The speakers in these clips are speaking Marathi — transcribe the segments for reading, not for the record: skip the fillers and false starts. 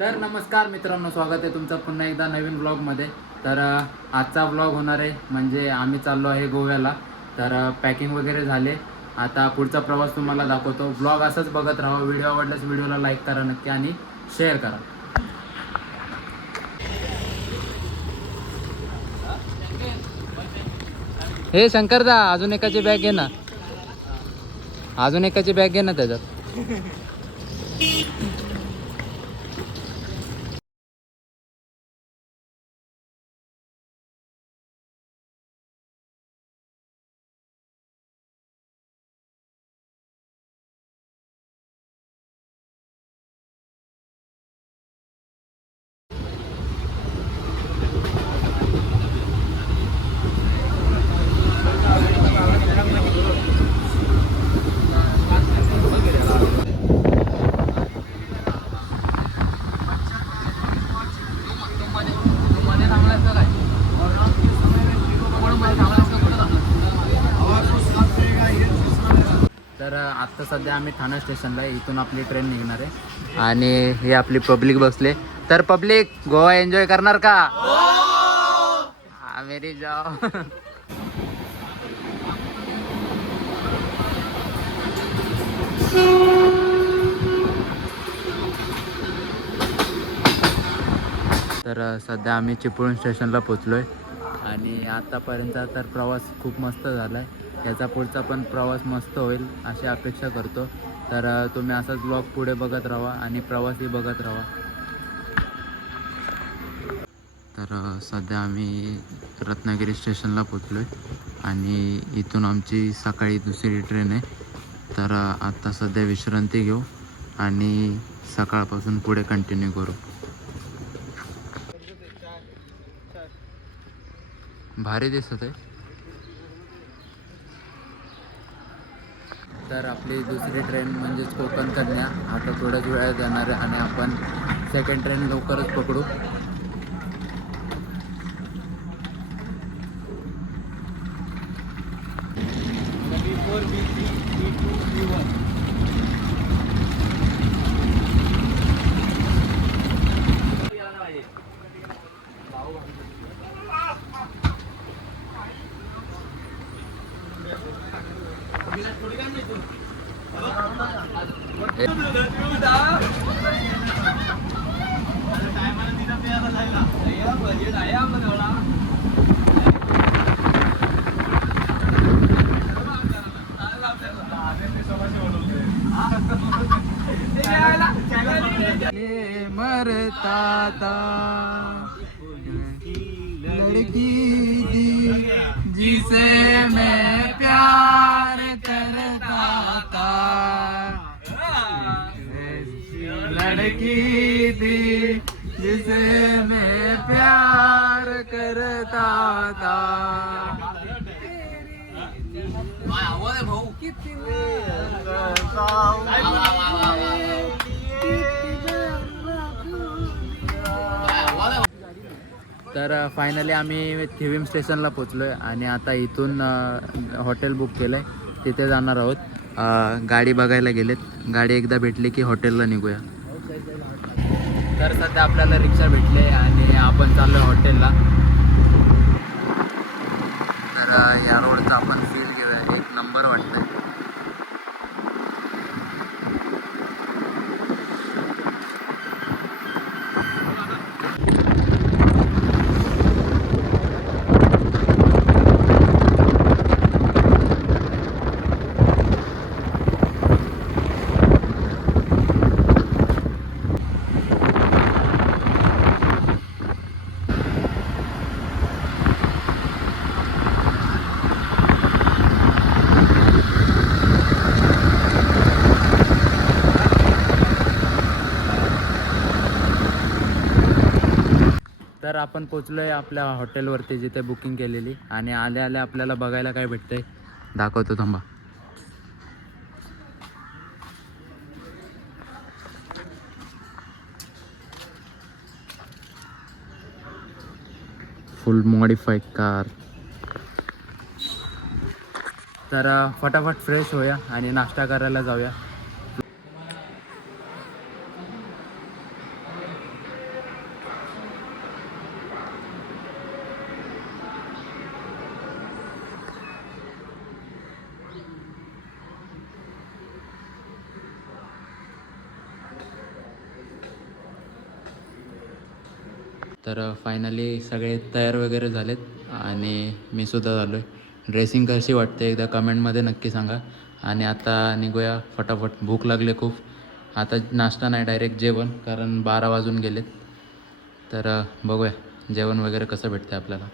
तर नमस्कार मित्रांनो, स्वागत आहे तुमचं पुन्हा एकदा नवीन ब्लॉगमध्ये. तर आजचा ब्लॉग होणार आहे म्हणजे आम्ही चाललो आहे गोव्याला. तर पॅकिंग वगैरे झाले. आता पुढचा प्रवास तुम्हाला दाखवतो. ब्लॉग असंच बघत राहा. व्हिडिओ आवडल्यास व्हिडिओला लाईक करा नक्की आणि शेअर करा. हे शंकरदा, अजून एकाची बॅग घे ना. अजून एकाची बॅग घे ना त्याच्यात. तर आत्ता सध्या आम्ही ठाणा स्टेशनला आहे. इथून आपली ट्रेन निघणार आहे आणि हे आपली पब्लिक बसले. तर पब्लिक, गोवा एन्जॉय करणार का? मेरी जाव. तर सध्या आम्ही चिपळूण स्टेशनला पोचलो आहे आणि आत्तापर्यंत तर प्रवास खूप मस्त झाला आहे. याचा पुढचा पण प्रवास मस्त होईल अशी अपेक्षा करतो. तर तुम्ही असाच ब्लॉग पुढे बघत राहा आणि प्रवासही बघत राहा. तर सध्या आम्ही रत्नागिरी स्टेशनला पोचलो आहे आणि इथून आमची सकाळी दुसरी ट्रेन आहे. तर आत्ता सध्या विश्रांती घेऊ आणि सकाळपासून पुढे कंटिन्यू करू. भारी दिसत आहे. तर आपली दुसरी ट्रेन म्हणजेच कोकण कन्या आता थोड्याच वेळात येणार आहे आणि आपण सेकंड ट्रेन लवकरच पकडू. मरता लड़की दी जिसे मैं प्यार करता था, लड़की दी जिसे मैं प्यार करता था. तर फायनली आम्ही थिविम स्टेशनला पोचलो आहे आणि आता इथून हॉटेल बुक केलं आहे, तिथे जाणार आहोत. गाडी बघायला गेलेत. गाडी एकदा भेटली की हॉटेलला निघूया. तर सध्या आपल्याला रिक्षा भेटले आणि आपण चाललो आहे हॉटेलला. तर या रोडचा आपण फील घेऊया. एक नंबर वाटतं. तर आपण पोचलो आहे आपल्या हॉटेलवरती जिथे बुकिंग केलेली आणि आल्या आल्या आपल्याला बघायला काय भेटतंय दाखवतो, थांबा. फुल मॉडिफाईड कार. तर फटाफट फ्रेश होऊया आणि नाश्ता करायला जाऊया. तर फायनली सगळे तयार वगैरे झालेत आणि मी सुद्धा झालो आहे. ड्रेसिंग कशी वाटते एकदा कमेंटमध्ये नक्की सांगा. आणि आता निघूया फटाफट, भूक लागले खूप. आता नाश्ता नाही, डायरेक्ट जेवण, कारण 12 वाजून गेलेत. तर बघूया जेवण वगैरे कसं भेटतं आपल्याला.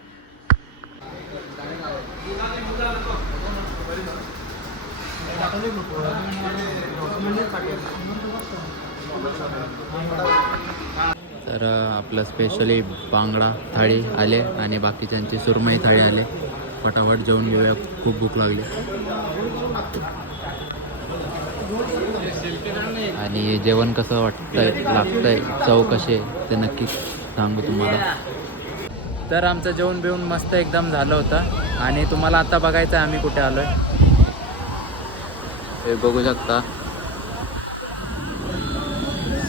तर आपलं स्पेशली बांगडा थाळी आले आणि बाकीच्यांची सुरमई थाळी आले. फटाफट जेवून घेऊया, खूप भूक लागली. आणि जेवण कसं वाटतंय, लागतंय, चव कशी आहे ते नक्की सांगू तुम्हाला. तर आमचं जेवण बिवून मस्त एकदम झालं होतं. आणि तुम्हाला आता बघायचं आहे आम्ही कुठे आलो आहे. हे बघू शकता,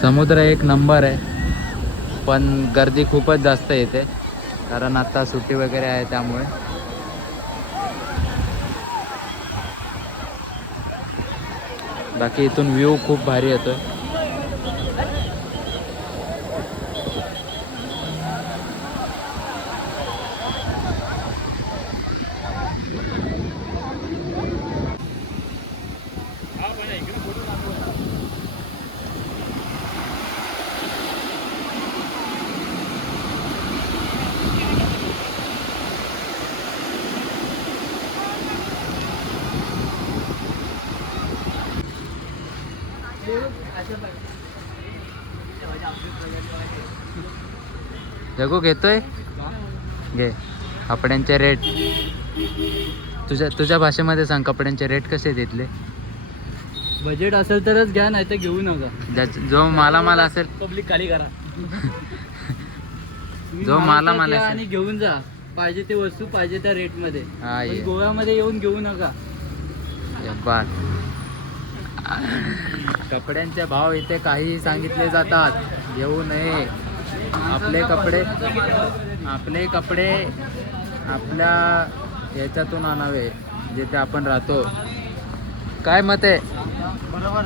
समुद्र एक नंबर आहे, पण गर्दी खूपच जास्त येते कारण आता सुट्टी वगैरे आहे त्यामुळे. बाकी इथून व्ह्यू खूप भारी येतोय. जगू घेतोय, घे. कपड्यांचे रेट तुझ्या भाषेमध्ये सांग, कपड्यांचे रेट कसे आहेत इथले? बजेट असेल तरच घ्या, नाही तर घेऊ नका. जो मालामाल असेल, पब्लिक खाली करा. जो मालामाल असेल आणि घेऊन जा, पाहिजे ते वस्तू पाहिजे त्या रेट मध्ये. हा, ये. गोव्यामध्ये येऊन घेऊ नका. बात. कपड्यांचे भाव इथे काही सांगितले जातात, घेऊ नये. आपले कपडे आपल्या याच्यातून आणावे जिथे आपण राहतो. काय मत आहे? बरोबर.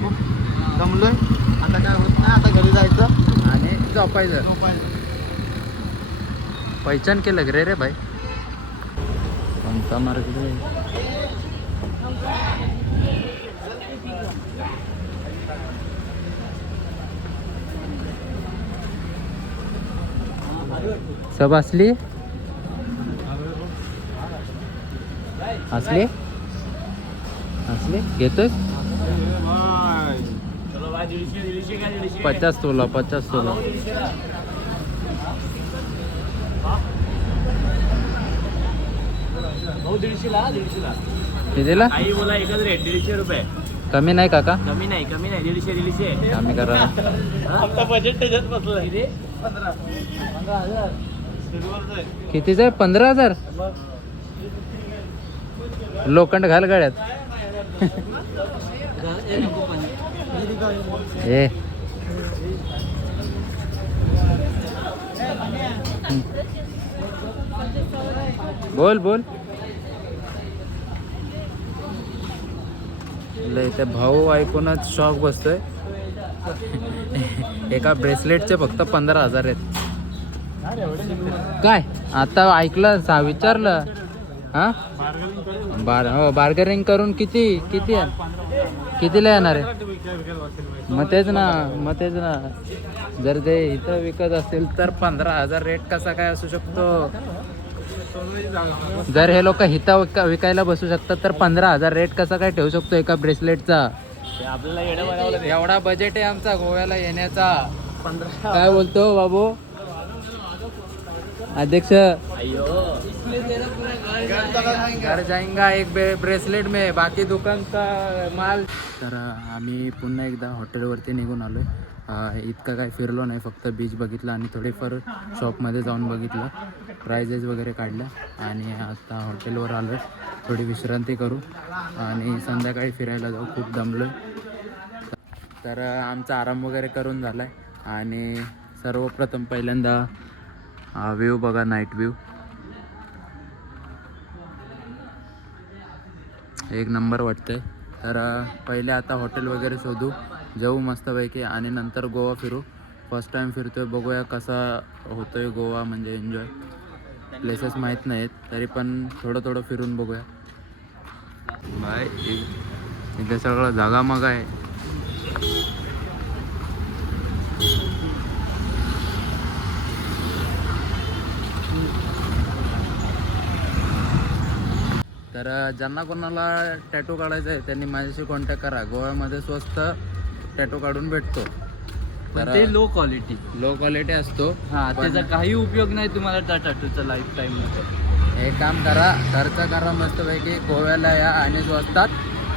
खूप दमलोय आता, काय होत नाही. आता घरी जायचं आणि झोपायचं. पहिचान केलं रे रे भाई. कोणता मार्ग आहे? सब असली घेतोय. 50 तोला. कितीला? आई बोला एकच रेट 150 रुपये. कमी नाही काका? कमी नाही 150. कमी करा. आमचा बजेट त्याच्यात बसलाय. 15,000. कितीच आहे? 15,000. लोखंड घाल गाड्यात. ए बोल. इथे भाऊ ऐकूनच शॉक बसतोय. एका ब्रेसलेटचे फक्त 15,000 आहेत. काय आता ऐकलं, विचारलं? हा, बार्गेनिंग करून कितीला येणार आहे? मग तेच ना, जर ते इथं विकत असेल तर 15,000 रेट कसा काय असू शकतो? जर हे लोक इथं विकायला बसू शकतात तर 15,000 रेट कसा काय ठेवू शकतो एका ब्रेसलेटचा? आपल्याला एवढा बजेट आहे आमचा गोव्याला येण्याचा. काय बोलतो बाबू अध्यक्ष? घर जाएंगा एक ब्रेसलेट में, बाकी दुकान का माल. तर आम्ही पुन्हा एकदा हॉटेलवरती निघून आलो आहे. इतकं काय फिरलो नाही, फक्त बीच बघितलं आणि थोडेफार शॉपमध्ये जाऊन बघितलं, प्राइजेस वगैरे काढल्या आणि आता हॉटेलवर आलो आहे. थोडी विश्रांती करू आणि संध्याकाळी फिरायला जाऊ. खूप दमलो आहे. तर आमचा आराम वगैरे करून झाला आहे आणि सर्वप्रथम पहिल्यांदा व्ह्यू बघा, नाईट व्ह्यू एक नंबर वाटतंय. तर पहिले आता हॉटेल वगैरे शोधू, जाऊ मस्तपैकी आणि नंतर गोवा फिरू. फर्स्ट टाइम फिरतोय, बघूया कसा होतोय गोवा म्हणजे एन्जॉय. प्लेसेस माहीत नाहीत तरी पण थोडं थोडं फिरून बघूया. बाय इथे सगळं जागा मग आहे. तर ज्यांना कोणाला टॅटू काढायचा आहे त्यांनी माझ्याशी कॉन्टॅक्ट करा. गोव्यामध्ये स्वस्त टॅटू काढून भेटतो. तर ते लो क्वालिटी असतो. हा, त्याचा काही उपयोग नाही तुम्हाला त्या टॅटूचा लाईफ टाईम मध्ये. एक काम करा, खर्च करा मस्तपैकी, गोव्याला या आणि स्वस्तात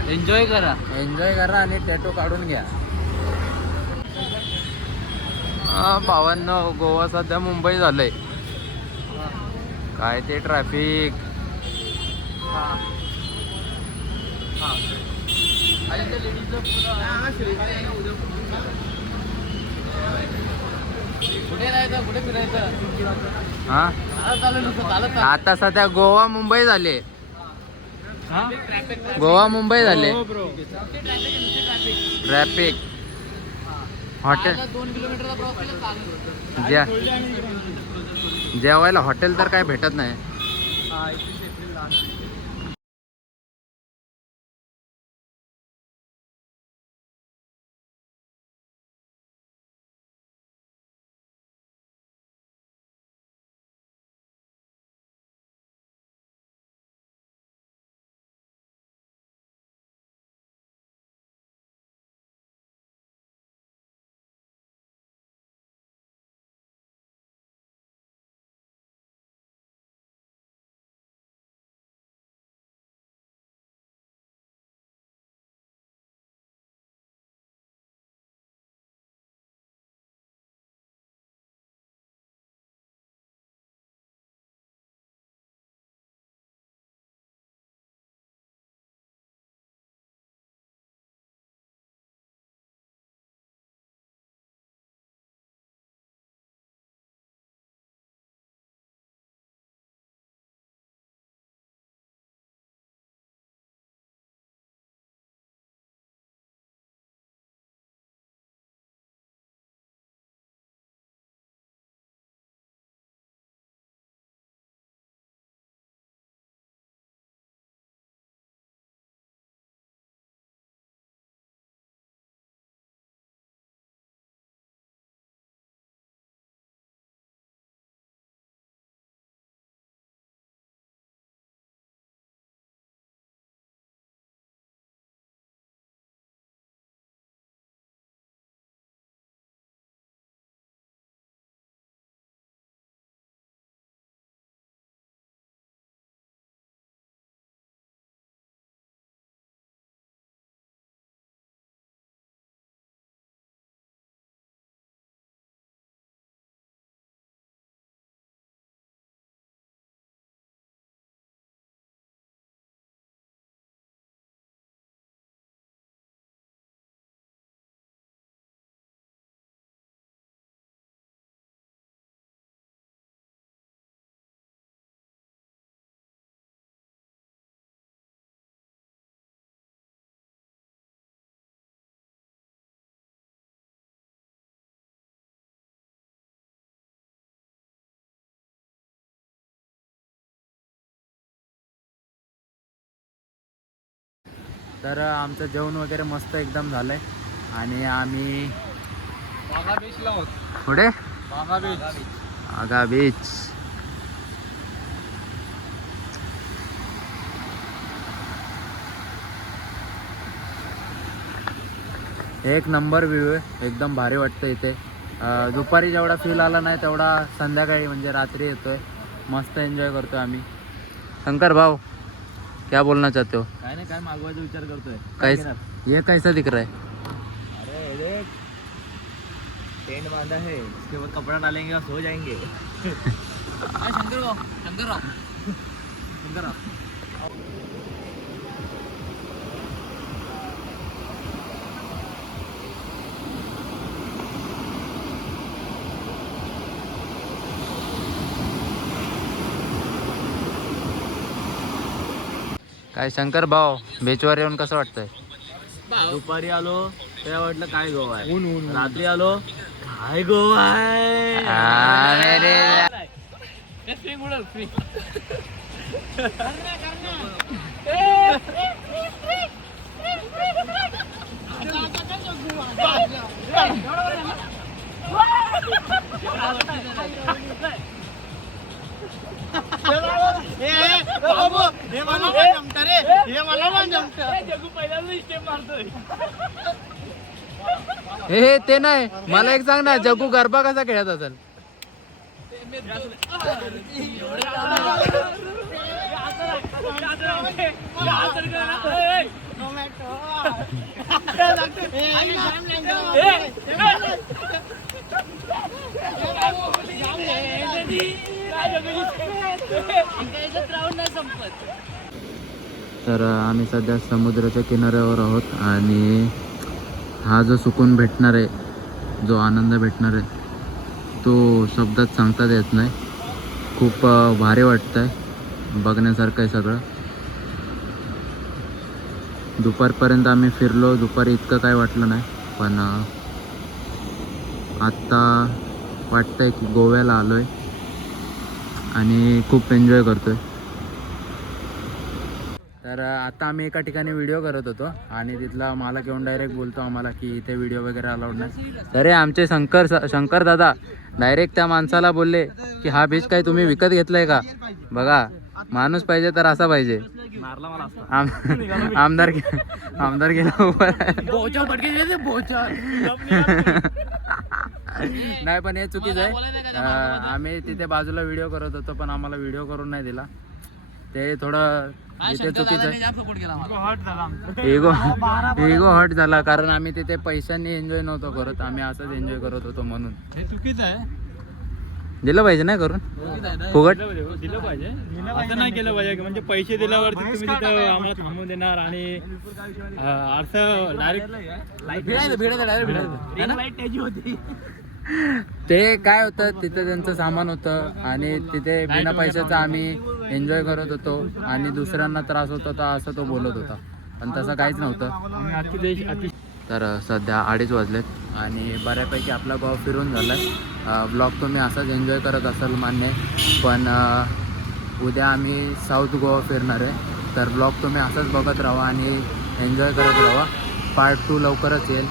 एन्जॉय करा आणि टॅटू काढून घ्या. भावांनो, गोवा सध्या मुंबई झालंय. काय ते ट्रॅफिक. कुठे फिरायचं? हा, आता सध्या गोवा मुंबई झाले. गोवा मुंबई झाले. ट्रॅफिक. हॉटेल 2 किलोमीटरचा प्रवास केला चालू. जेवायला हॉटेल तर काय भेटत नाही. तर आमचं जेवण वगैरे मस्त एकदम झालंय आणि आम्ही बागा बीचला आहोत. पुढे बागा बीच. आगा बीच. एक नंबर व्ह्यू आहे, एकदम भारी वाटतं इथे. दुपारी जेवढा फील आला नाही तेवढा संध्याकाळी म्हणजे रात्री येतोय. मस्त एन्जॉय करतोय आम्ही. शंकर भाऊ, क्या बोलना चाहते हो? काय नाही, काय मागवायचा विचार करतोय. ये कैसा दिख रहा है? अरे देख, टेंट बांधा है, उसके बाद कपड़ा डालेंगे और सो जाएंगे. शंकरराव. काय शंकर भाऊ, बीचवर येऊन कसं वाटतंय? दुपारी आलो तेव्हा वाटलं काय गोवा आहे. रात्री आलो हाय गोवा हे ते नाही, मला एक सांग ना, जग्गू गरबा कसा खेळत असेल? तर आम्ही सध्या समुद्राच्या किनाऱ्यावर आहोत आणि हा जो सुकून भेटणार आहे, जो आनंद भेटणार आहे, तो शब्दात सांगताच येत नाही. खूप भारी वाटतं आहे, बघण्यासारखं आहे सगळं. दुपारपर्यंत आम्ही फिरलो, दुपारी इतकं काय वाटलं नाही, पण आत्ता वाटतं आहे की गोव्याला आलो आहे आणि खूप एन्जॉय करतो आहे. तर आता आम्ही एका ठिकाणी व्हिडिओ करत होतो आणि तिथला मालक येऊन डायरेक्ट बोलतो आम्हाला की इथे व्हिडिओ वगैरे अलाउड नाही. अरे आमचे शंकर दादा डायरेक्ट त्या माणसाला बोलले की हा बीच काय तुम्ही विकत घेतलाय का? बघा, माणूस पाहिजे तर असा पाहिजे. आमदार गेला उभा नाही, पण हे चुकीचं आहे. आम्ही तिथे बाजूला व्हिडिओ करत होतो पण आम्हाला व्हिडिओ करून नाही दिला. ते थोडं इथे चुकीचं आहे. इगो हट झाला कारण आम्ही तिथे पैशांनी एन्जॉय नव्हतो करत, आम्ही असंच एन्जॉय करत होतो म्हणून. हे चुकीचं आहे. दिलं पाहिजे नाही करून फुकट. दिलं पाहिजे, असं नाही केलं पाहिजे. म्हणजे पैसे दिल्यावरती तुम्ही तिथं आम्हाला थांबून देणार आणि असं डायरेक्ट ते काय होतं, तिथं त्यांचं सामान होतं आणि तिथे बिना पैशाचं आम्ही एन्जॉय करत होतो आणि दुसऱ्यांना त्रास होत होता असं तो बोलत होता, पण तसं काहीच नव्हतं. तर सध्या 2:30 वाजलेत आणि बऱ्यापैकी आपला गोवा फिरून झाला आहे. ब्लॉग तुम्ही असाच एन्जॉय करत असाल मान्य, पण उद्या आम्ही साऊथ गोवा फिरणार आहे. तर ब्लॉग तुम्ही असाच बघत राहा आणि एन्जॉय करत राहा. पार्ट 2 लवकरच येईल.